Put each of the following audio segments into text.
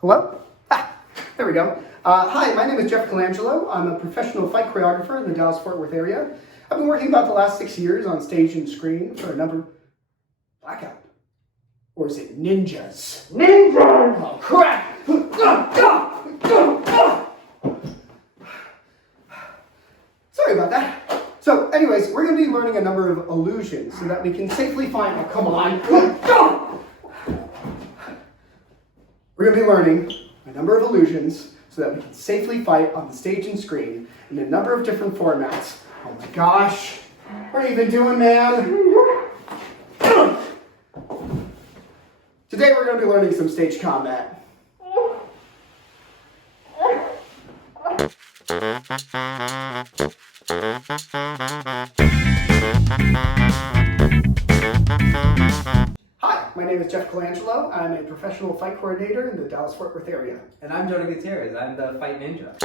Hello? Ah, there we go. Hi, my name is Jeff Colangelo. I'm a professional fight choreographer in the Dallas-Fort Worth area. I've been working about the last 6 years on stage and screen for a number... Blackout. Or is it ninjas? Ninjas! Oh, crap! Sorry about that. So, anyways, we're going to be learning a number of illusions so that we can safely find... Oh, come on! We're going to be learning a number of illusions so that we can safely fight on the stage and screen in a number of different formats. Oh my gosh! What are you even doing, man? Today we're going to be learning some stage combat. Hi, my name is Jeff Colangelo. I'm a professional fight coordinator in the Dallas-Fort Worth area. And I'm Jonah Gutierrez. I'm the fight ninja.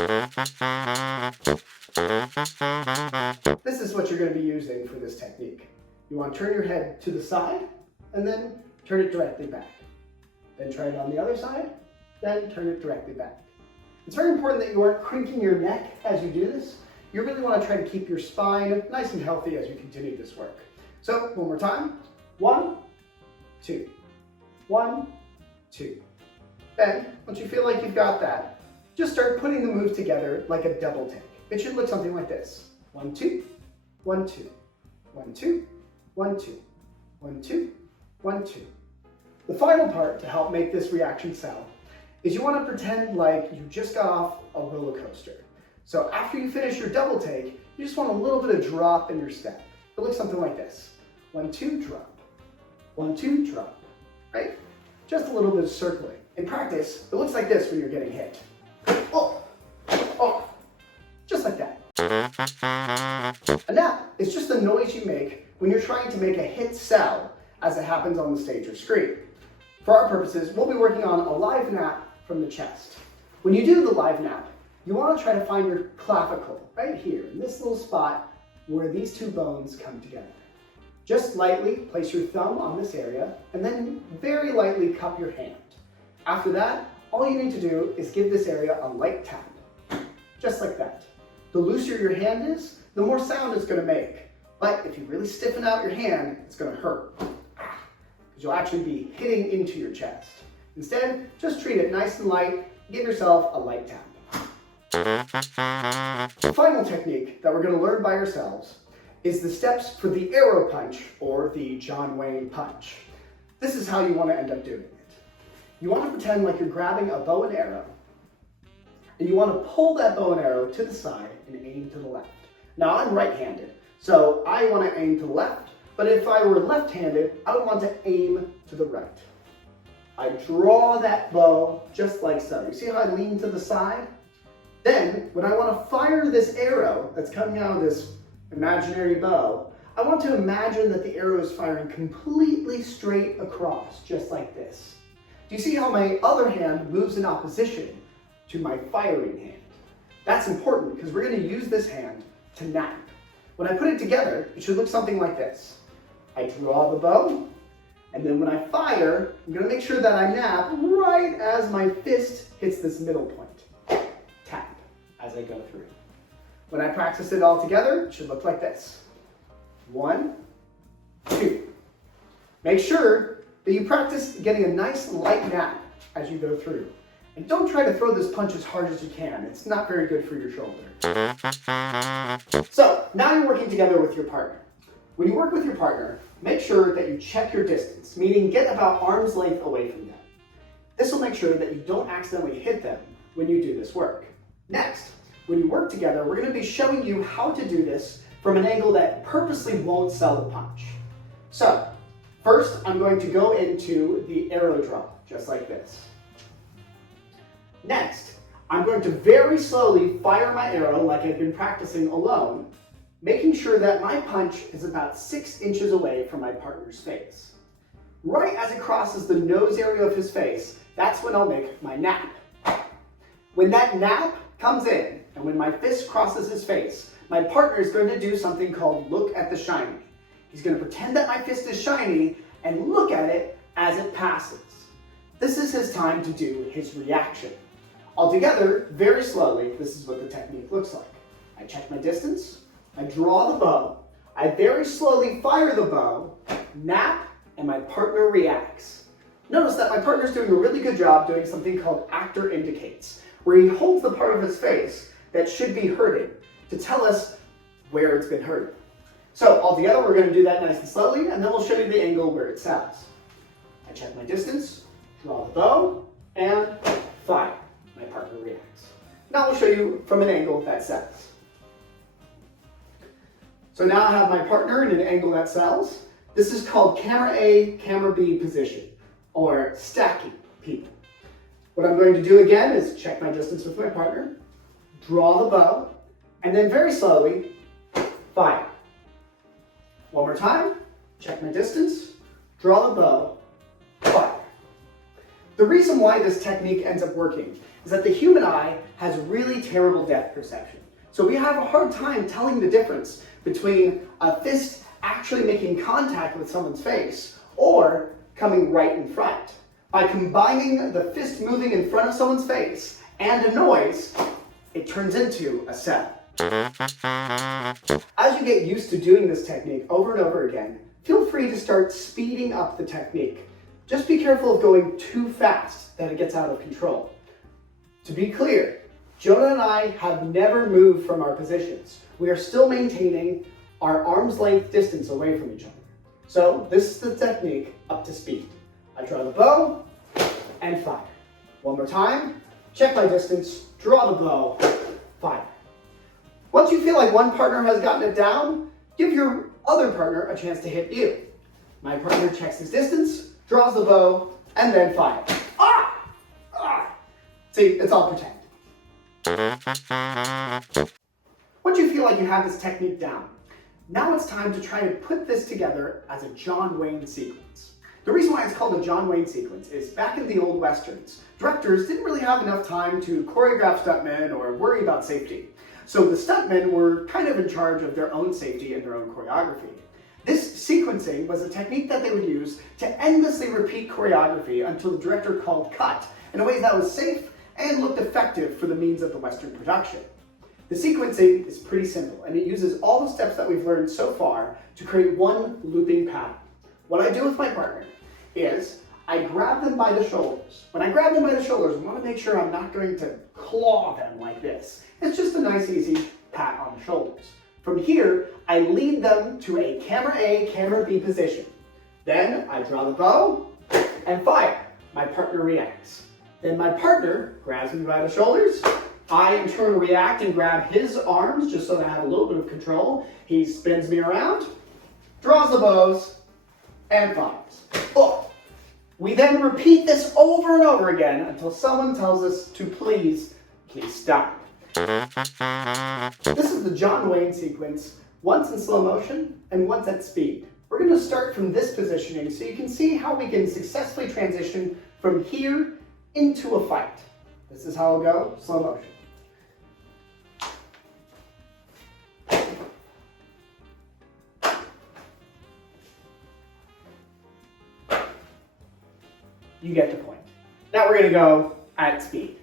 This is what you're going to be using for this technique. You want to turn your head to the side and then turn it directly back. Then try it on the other side, then turn it directly back. It's very important that you aren't cranking your neck as you do this. You really want to try to keep your spine nice and healthy as you continue this work. So, one more time. 1, 2. 1, 2. Then, once you feel like you've got that, just start putting the moves together like a double take. It should look something like this. 1, 2, 1, 2, 1, 2, 1, 2, 1, 2, 1, 2. The final part to help make this reaction sell is you want to pretend like you just got off a roller coaster. So after you finish your double take, you just want a little bit of drop in your step. It looks something like this. 1, 2, drop. 1, 2, drop. Right? Just a little bit of circling. In practice, it looks like this when you're getting hit. Oh, oh, just like that. And that is just the noise you make when you're trying to make a hit sell as it happens on the stage or screen. For our purposes, we'll be working on a live nap from the chest. When you do the live nap, you want to try to find your clavicle right here in this little spot where these two bones come together. Just lightly place your thumb on this area and then very lightly cup your hand. After that, all you need to do is give this area a light tap, just like that. The looser your hand is, the more sound it's going to make. But if you really stiffen out your hand, it's going to hurt, because you'll actually be hitting into your chest. Instead, just treat it nice and light, give yourself a light tap. The final technique that we're going to learn by ourselves is the steps for the arrow punch, or the John Wayne punch. This is how you want to end up doing it. You want to pretend like you're grabbing a bow and arrow, and you want to pull that bow and arrow to the side and aim to the left. Now I'm right-handed, so I want to aim to the left, but if I were left-handed, I would want to aim to the right. I draw that bow just like so. You see how I lean to the side? Then, when I want to fire this arrow that's coming out of this imaginary bow, I want to imagine that the arrow is firing completely straight across, just like this. Do you see how my other hand moves in opposition to my firing hand? That's important because we're going to use this hand to nap. When I put it together, it should look something like this. I draw the bow, and then when I fire, I'm going to make sure that I nap right as my fist hits this middle point. Tap as I go through. When I practice it all together, it should look like this. 1, 2. Make sure that you practice getting a nice light nap as you go through. And don't try to throw this punch as hard as you can. It's not very good for your shoulder. So, now you're working together with your partner. When you work with your partner, make sure that you check your distance, meaning get about arm's length away from them. This will make sure that you don't accidentally hit them when you do this work. Next, when you work together, we're going to be showing you how to do this from an angle that purposely won't sell the punch. So, first I'm going to go into the arrow drop, just like this. Next, I'm going to very slowly fire my arrow like I've been practicing alone, making sure that my punch is about 6 inches away from my partner's face. Right as it crosses the nose area of his face, that's when I'll make my nap. When that nap comes in, and when my fist crosses his face, my partner is going to do something called look at the shiny. He's going to pretend that my fist is shiny and look at it as it passes. this is his time to do his reaction. Altogether, very slowly, this is what the technique looks like. I check my distance, I draw the bow, I very slowly fire the bow, nap, and my partner reacts. Notice that my partner's doing a really good job doing something called actor indicates, where he holds the part of his face that should be hurting to tell us where it's been hurting. So altogether, we're going to do that nice and slowly, and then we'll show you the angle where it sells. I check my distance, draw the bow, and fire. My partner reacts. Now we'll show you from an angle that sells. So now I have my partner in an angle that sells. This is called camera A, camera B position, or stacking people. What I'm going to do again is check my distance with my partner, draw the bow, and then very slowly, fire. One more time, check my distance, draw the bow, fire. The reason why this technique ends up working is that the human eye has really terrible depth perception. So we have a hard time telling the difference between a fist actually making contact with someone's face or coming right in front. By combining the fist moving in front of someone's face and a noise, it turns into a sell. As you get used to doing this technique over and over again, feel free to start speeding up the technique. Just be careful of going too fast that it gets out of control. To be clear, Jonah and I have never moved from our positions. We are still maintaining our arm's length distance away from each other. So this is the technique up to speed. I draw the bow and fire. One more time, check my distance, draw the bow, fire. Once you feel like one partner has gotten it down, give your other partner a chance to hit you. My partner checks his distance, draws the bow, and then fires. See, it's all pretend. Once you feel like you have this technique down, now it's time to try to put this together as a John Wayne sequence. The reason why it's called a John Wayne sequence is back in the old westerns, directors didn't really have enough time to choreograph stuntmen or worry about safety. So the stuntmen were kind of in charge of their own safety and their own choreography. This sequencing was a technique that they would use to endlessly repeat choreography until the director called cut in a way that was safe and looked effective for the means of the Western production. The sequencing is pretty simple, and it uses all the steps that we've learned so far to create one looping pattern. What I do with my partner is I grab them by the shoulders. When I grab them by the shoulders, I want to make sure I'm not going to claw them like this. It's just a nice, easy pat on the shoulders. From here, I lead them to a camera A, camera B position. Then I draw the bow and fire. My partner reacts. Then my partner grabs me by the shoulders. I in turn react and grab his arms just so that I have a little bit of control. He spins me around, draws the bows, and fires. Oh. We then repeat this over and over again until someone tells us to please stop. This is the John Wayne sequence, once in slow motion and once at speed. We're going to start from this positioning so you can see how we can successfully transition from here into a fight. This is how it'll go, slow motion. You get the point. Now we're going to go at speed.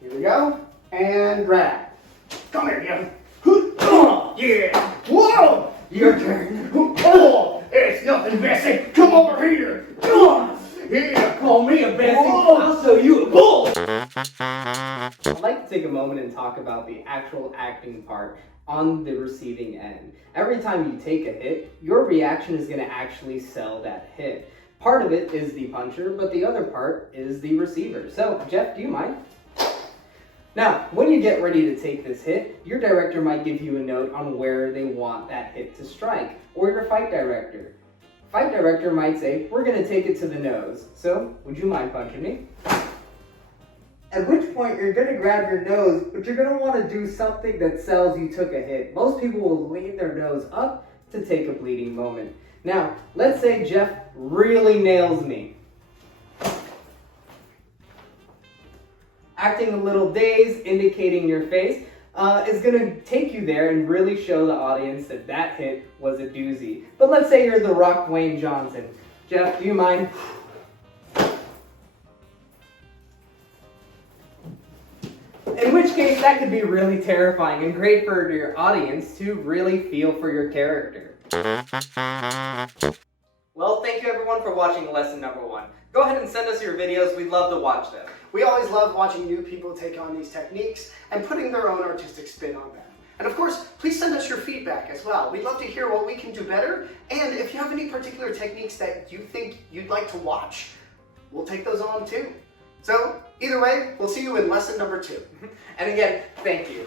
Here we go. And grab. Come here, Jim. Yeah. Whoa! Your turn. Oh, it's nothing, Bessie. Come over here. Yeah, call me a Bessie. I'll show you a bull. I'd like to take a moment and talk about the actual acting part on the receiving end. Every time you take a hit, your reaction is going to actually sell that hit. Part of it is the puncher, but the other part is the receiver. So, Jeff, do you mind? Now, when you get ready to take this hit, your director might give you a note on where they want that hit to strike, or your fight director. Fight director might say, we're going to take it to the nose. So, would you mind punching me? At which point, you're going to grab your nose, but you're going to want to do something that sells you took a hit. Most people will lean their nose up to take a bleeding moment. Now, let's say Jeff really nails me. Acting a little dazed, indicating your face, is going to take you there and really show the audience that that hit was a doozy. But let's say you're the Rock Dwayne Johnson. Jeff, do you mind? In which case, that could be really terrifying and great for your audience to really feel for your character. Well, thank you everyone for watching lesson number 1. Go ahead and send us your videos. We'd love to watch them. We always love watching new people take on these techniques and putting their own artistic spin on them. And of course, please send us your feedback as well. We'd love to hear what we can do better. And if you have any particular techniques that you think you'd like to watch, we'll take those on too. So either way, we'll see you in lesson number 2. And again, thank you.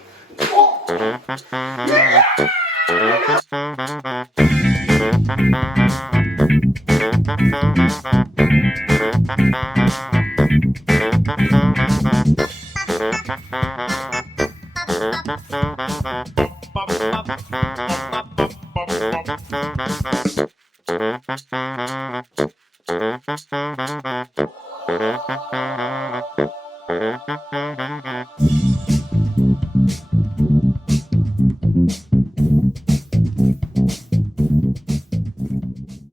Thank you.